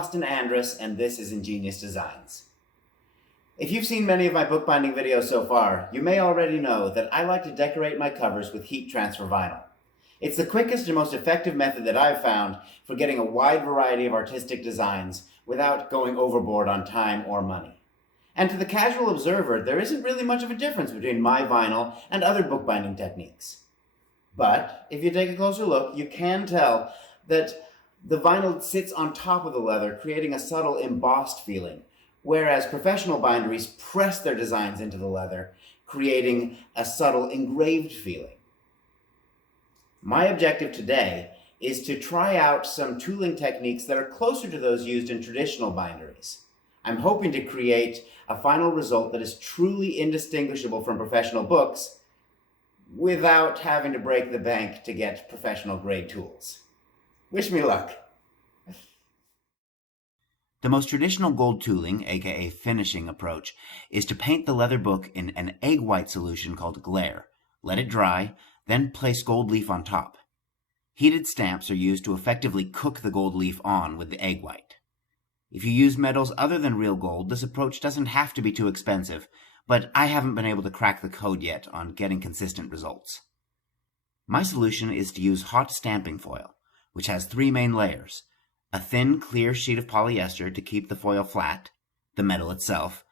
Austin Andrus, and this is Ingenious Designs. If you've seen many of my bookbinding videos so far, you may already know that I like to decorate my covers with heat transfer vinyl. It's the quickest and most effective method that I've found for getting a wide variety of artistic designs without going overboard on time or money. And to the casual observer, there isn't really much of a difference between my vinyl and other bookbinding techniques. But if you take a closer look, you can tell that the vinyl sits on top of the leather, creating a subtle embossed feeling, whereas professional binderies press their designs into the leather, creating a subtle engraved feeling. My objective today is to try out some tooling techniques that are closer to those used in traditional binderies. I'm hoping to create a final result that is truly indistinguishable from professional books without having to break the bank to get professional grade tools. Wish me luck. The most traditional gold tooling, aka finishing approach, is to paint the leather book in an egg white solution called glaire, let it dry, then place gold leaf on top. Heated stamps are used to effectively cook the gold leaf on with the egg white. If you use metals other than real gold, this approach doesn't have to be too expensive, but I haven't been able to crack the code yet on getting consistent results. My solution is to use hot stamping foil, which has three main layers: a thin, clear sheet of polyester to keep the foil flat, the metal itself,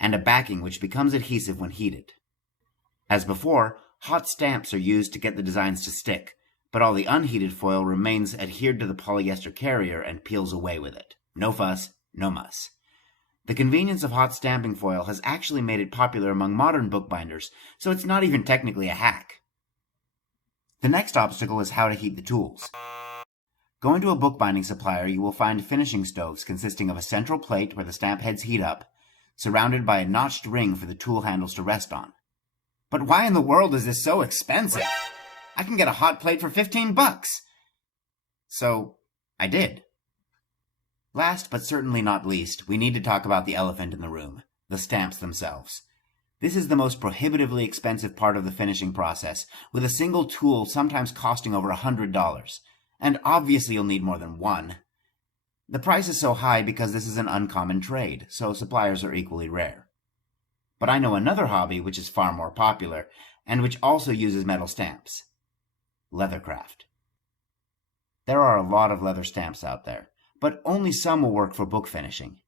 and a backing which becomes adhesive when heated. As before, hot stamps are used to get the designs to stick, but all the unheated foil remains adhered to the polyester carrier and peels away with it. No fuss, no muss. The convenience of hot stamping foil has actually made it popular among modern bookbinders, so it's not even technically a hack. The next obstacle is how to heat the tools. Going to a bookbinding supplier, you will find finishing stoves consisting of a central plate where the stamp heads heat up, surrounded by a notched ring for the tool handles to rest on. But why in the world is this so expensive? I can get a hot plate for $15. So, I did. Last but certainly not least, we need to talk about the elephant in the room, the stamps themselves. This is the most prohibitively expensive part of the finishing process, with a single tool sometimes costing over $100. And obviously you'll need more than one. The price is so high because this is an uncommon trade, so suppliers are equally rare. But I know another hobby which is far more popular, and which also uses metal stamps: leathercraft. There are a lot of leather stamps out there, but only some will work for book finishing.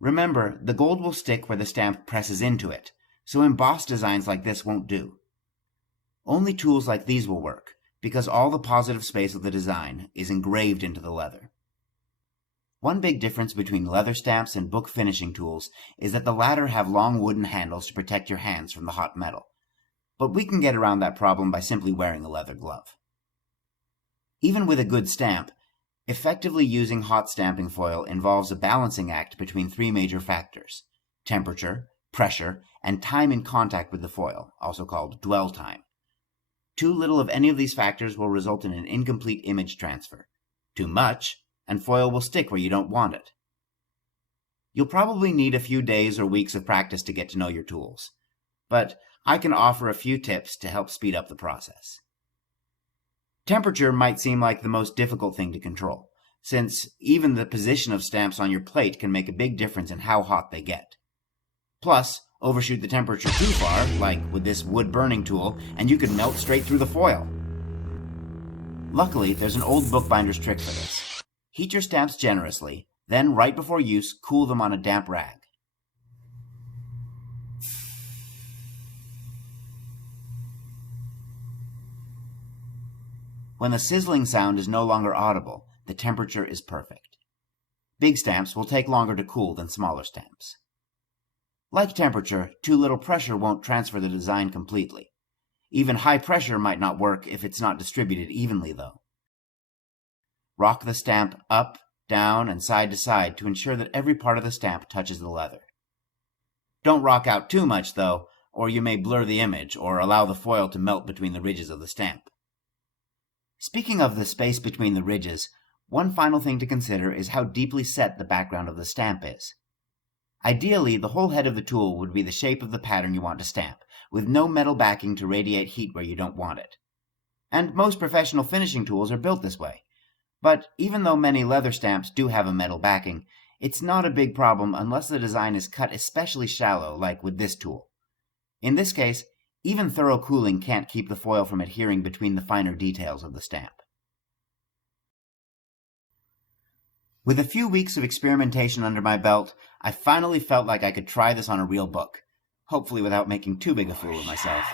Remember, the gold will stick where the stamp presses into it, so embossed designs like this won't do. Only tools like these will work, because all the positive space of the design is engraved into the leather. One big difference between leather stamps and book finishing tools is that the latter have long wooden handles to protect your hands from the hot metal, but we can get around that problem by simply wearing a leather glove. Even with a good stamp, effectively using hot stamping foil involves a balancing act between three major factors: temperature, pressure, and time in contact with the foil, also called dwell time. Too little of any of these factors will result in an incomplete image transfer. Too much, and foil will stick where you don't want it. You'll probably need a few days or weeks of practice to get to know your tools, but I can offer a few tips to help speed up the process. Temperature might seem like the most difficult thing to control, since even the position of stamps on your plate can make a big difference in how hot they get. Plus, overshoot the temperature too far, like with this wood burning tool, and you could melt straight through the foil. Luckily, there's an old bookbinder's trick for this. Heat your stamps generously, then right before use, cool them on a damp rag. When the sizzling sound is no longer audible, the temperature is perfect. Big stamps will take longer to cool than smaller stamps. Like temperature, too little pressure won't transfer the design completely. Even high pressure might not work if it's not distributed evenly, though. Rock the stamp up, down, and side to side to ensure that every part of the stamp touches the leather. Don't rock out too much, though, or you may blur the image or allow the foil to melt between the ridges of the stamp. Speaking of the space between the ridges, one final thing to consider is how deeply set the background of the stamp is. Ideally, the whole head of the tool would be the shape of the pattern you want to stamp, with no metal backing to radiate heat where you don't want it. And most professional finishing tools are built this way. But even though many leather stamps do have a metal backing, it's not a big problem unless the design is cut especially shallow, like with this tool. In this case, even thorough cooling can't keep the foil from adhering between the finer details of the stamp. With a few weeks of experimentation under my belt, I finally felt like I could try this on a real book, hopefully without making too big a fool of myself.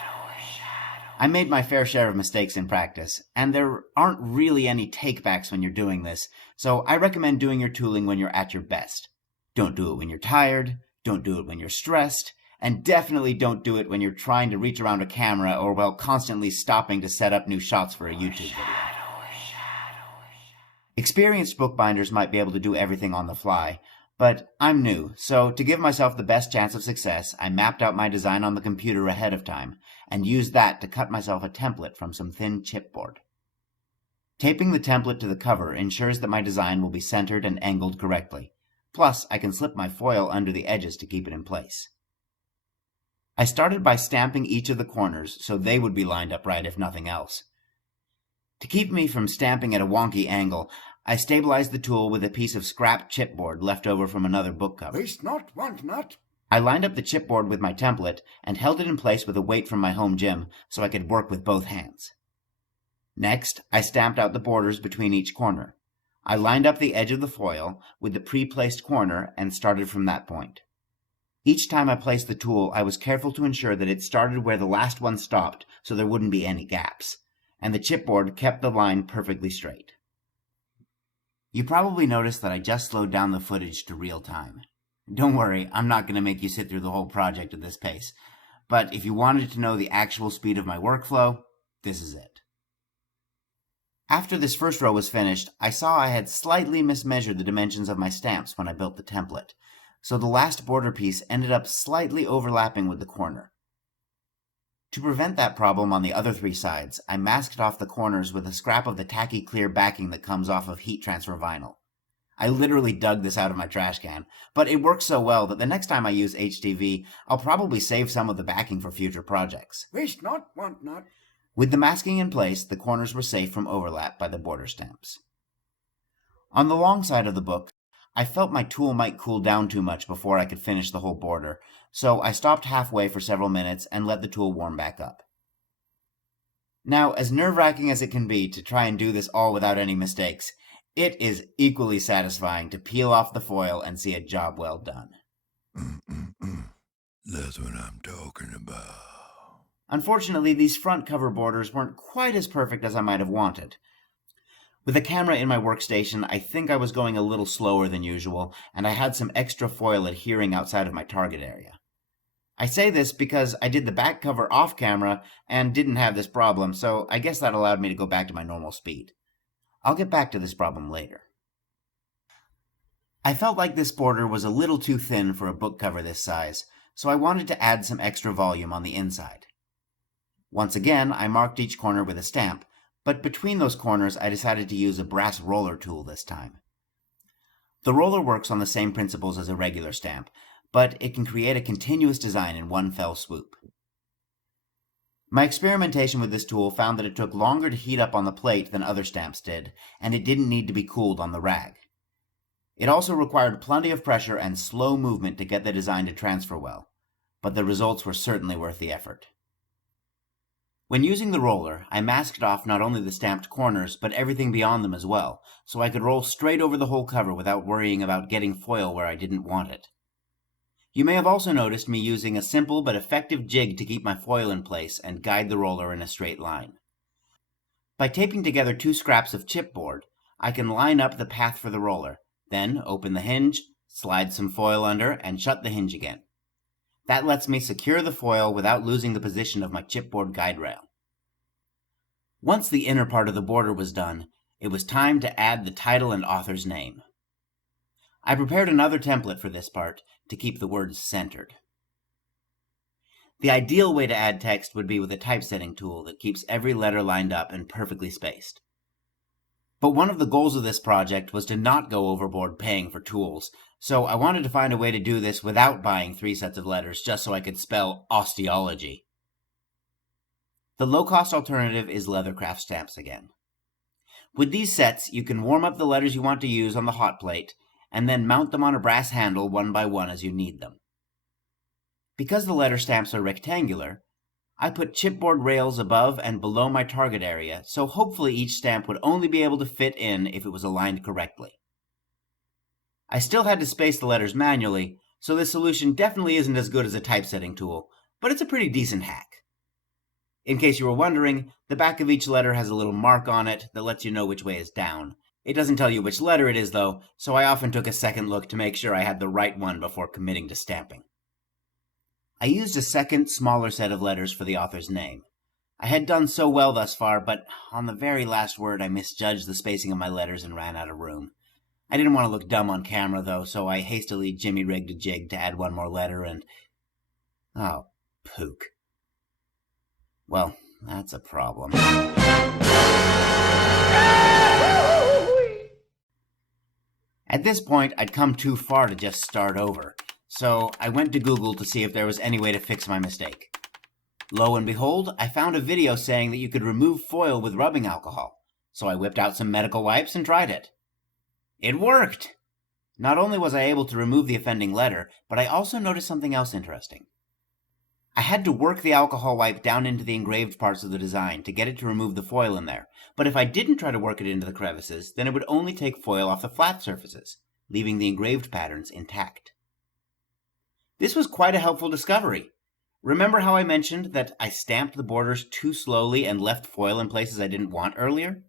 I made my fair share of mistakes in practice, and there aren't really any takebacks when you're doing this, so I recommend doing your tooling when you're at your best. Don't do it when you're tired, don't do it when you're stressed, and definitely don't do it when you're trying to reach around a camera or while constantly stopping to set up new shots for a YouTube video. Experienced bookbinders might be able to do everything on the fly, but I'm new, so to give myself the best chance of success, I mapped out my design on the computer ahead of time, and used that to cut myself a template from some thin chipboard. Taping the template to the cover ensures that my design will be centered and angled correctly. Plus, I can slip my foil under the edges to keep it in place. I started by stamping each of the corners so they would be lined up right if nothing else. To keep me from stamping at a wonky angle, I stabilized the tool with a piece of scrap chipboard left over from another book cover. Waste not, want not. I lined up the chipboard with my template and held it in place with a weight from my home gym so I could work with both hands. Next, I stamped out the borders between each corner. I lined up the edge of the foil with the pre-placed corner and started from that point. Each time I placed the tool, I was careful to ensure that it started where the last one stopped so there wouldn't be any gaps, and the chipboard kept the line perfectly straight. You probably noticed that I just slowed down the footage to real time. Don't worry, I'm not going to make you sit through the whole project at this pace, but if you wanted to know the actual speed of my workflow, this is it. After this first row was finished, I saw I had slightly mismeasured the dimensions of my stamps when I built the template, so the last border piece ended up slightly overlapping with the corner. To prevent that problem on the other three sides, I masked off the corners with a scrap of the tacky clear backing that comes off of heat transfer vinyl. I literally dug this out of my trash can, but it works so well that the next time I use HTV, I'll probably save some of the backing for future projects. Waste not, want not. With the masking in place, the corners were safe from overlap by the border stamps. On the long side of the book, I felt my tool might cool down too much before I could finish the whole border, so I stopped halfway for several minutes and let the tool warm back up. Now, as nerve-wracking as it can be to try and do this all without any mistakes, it is equally satisfying to peel off the foil and see a job well done. That's what I'm talking about. Unfortunately, these front cover borders weren't quite as perfect as I might have wanted. With a camera in my workstation, I think I was going a little slower than usual, and I had some extra foil adhering outside of my target area. I say this because I did the back cover off camera and didn't have this problem, so I guess that allowed me to go back to my normal speed. I'll get back to this problem later. I felt like this border was a little too thin for a book cover this size, so I wanted to add some extra volume on the inside. Once again, I marked each corner with a stamp, but between those corners I decided to use a brass roller tool this time. The roller works on the same principles as a regular stamp, but it can create a continuous design in one fell swoop. My experimentation with this tool found that it took longer to heat up on the plate than other stamps did, and it didn't need to be cooled on the rag. It also required plenty of pressure and slow movement to get the design to transfer well, but the results were certainly worth the effort. When using the roller, I masked off not only the stamped corners, but everything beyond them as well, so I could roll straight over the whole cover without worrying about getting foil where I didn't want it. You may have also noticed me using a simple but effective jig to keep my foil in place and guide the roller in a straight line. By taping together two scraps of chipboard, I can line up the path for the roller, then open the hinge, slide some foil under, and shut the hinge again. That lets me secure the foil without losing the position of my chipboard guide rail. Once the inner part of the border was done, it was time to add the title and author's name. I prepared another template for this part to keep the words centered. The ideal way to add text would be with a typesetting tool that keeps every letter lined up and perfectly spaced. But one of the goals of this project was to not go overboard paying for tools, so I wanted to find a way to do this without buying 3 sets of letters just so I could spell osteology. The low-cost alternative is leathercraft stamps again. With these sets, you can warm up the letters you want to use on the hot plate, and then mount them on a brass handle one by one as you need them. Because the letter stamps are rectangular, I put chipboard rails above and below my target area, so hopefully each stamp would only be able to fit in if it was aligned correctly. I still had to space the letters manually, so this solution definitely isn't as good as a typesetting tool, but it's a pretty decent hack. In case you were wondering, the back of each letter has a little mark on it that lets you know which way is down. It doesn't tell you which letter it is, though, so I often took a second look to make sure I had the right one before committing to stamping. I used a second, smaller set of letters for the author's name. I had done so well thus far, but on the very last word I misjudged the spacing of my letters and ran out of room. I didn't want to look dumb on camera, though, so I hastily jimmy-rigged a jig to add one more letter and... oh, pook. Well, that's a problem. At this point, I'd come too far to just start over, so I went to Google to see if there was any way to fix my mistake. Lo and behold, I found a video saying that you could remove foil with rubbing alcohol, so I whipped out some medical wipes and tried it. It worked! Not only was I able to remove the offending letter, but I also noticed something else interesting. I had to work the alcohol wipe down into the engraved parts of the design to get it to remove the foil in there, but if I didn't try to work it into the crevices, then it would only take foil off the flat surfaces, leaving the engraved patterns intact. This was quite a helpful discovery. Remember how I mentioned that I stamped the borders too slowly and left foil in places I didn't want earlier?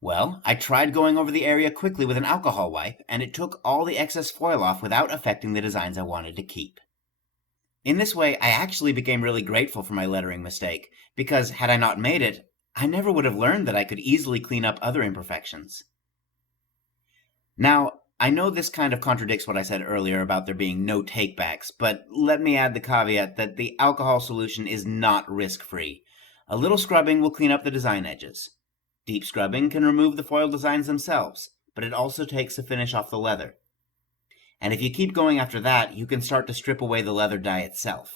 Well, I tried going over the area quickly with an alcohol wipe, and it took all the excess foil off without affecting the designs I wanted to keep. In this way, I actually became really grateful for my lettering mistake, because had I not made it, I never would have learned that I could easily clean up other imperfections. Now, I know this kind of contradicts what I said earlier about there being no takebacks, but let me add the caveat that the alcohol solution is not risk-free. A little scrubbing will clean up the design edges. Deep scrubbing can remove the foil designs themselves, but it also takes the finish off the leather. And if you keep going after that, you can start to strip away the leather dye itself.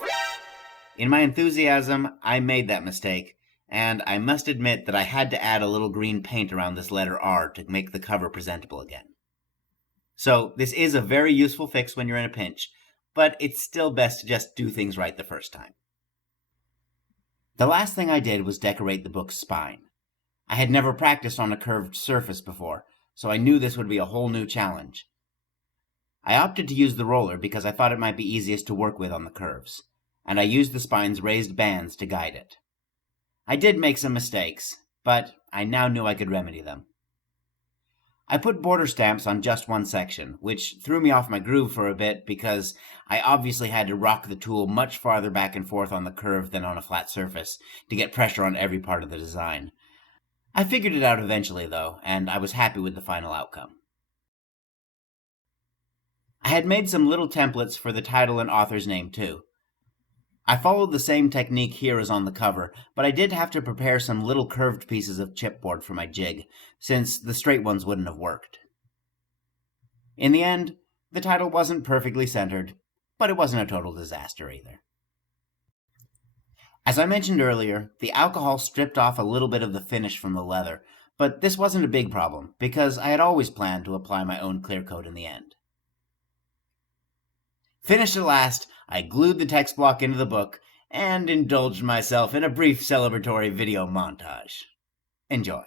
In my enthusiasm, I made that mistake, and I must admit that I had to add a little green paint around this letter R to make the cover presentable again. So this is a very useful fix when you're in a pinch, but it's still best to just do things right the first time. The last thing I did was decorate the book's spine. I had never practiced on a curved surface before, so I knew this would be a whole new challenge. I opted to use the roller because I thought it might be easiest to work with on the curves, and I used the spine's raised bands to guide it. I did make some mistakes, but I now knew I could remedy them. I put border stamps on just one section, which threw me off my groove for a bit because I obviously had to rock the tool much farther back and forth on the curve than on a flat surface to get pressure on every part of the design. I figured it out eventually, though, and I was happy with the final outcome. I had made some little templates for the title and author's name, too. I followed the same technique here as on the cover, but I did have to prepare some little curved pieces of chipboard for my jig, since the straight ones wouldn't have worked. In the end, the title wasn't perfectly centered, but it wasn't a total disaster either. As I mentioned earlier, the alcohol stripped off a little bit of the finish from the leather, but this wasn't a big problem, because I had always planned to apply my own clear coat in the end. Finished at last, I glued the text block into the book and indulged myself in a brief celebratory video montage. Enjoy.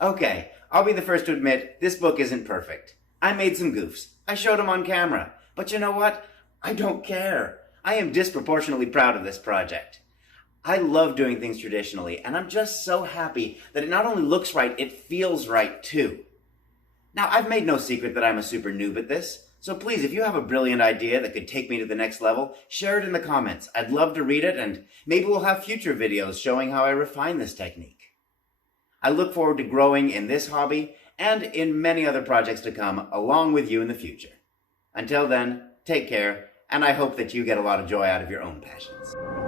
Okay, I'll be the first to admit, this book isn't perfect. I made some goofs. I showed them on camera. But you know what? I don't care. I am disproportionately proud of this project. I love doing things traditionally, and I'm just so happy that it not only looks right, it feels right too. Now, I've made no secret that I'm a super noob at this, so please, if you have a brilliant idea that could take me to the next level, share it in the comments. I'd love to read it, and maybe we'll have future videos showing how I refine this technique. I look forward to growing in this hobby and in many other projects to come along with you in the future. Until then, take care, and I hope that you get a lot of joy out of your own passions.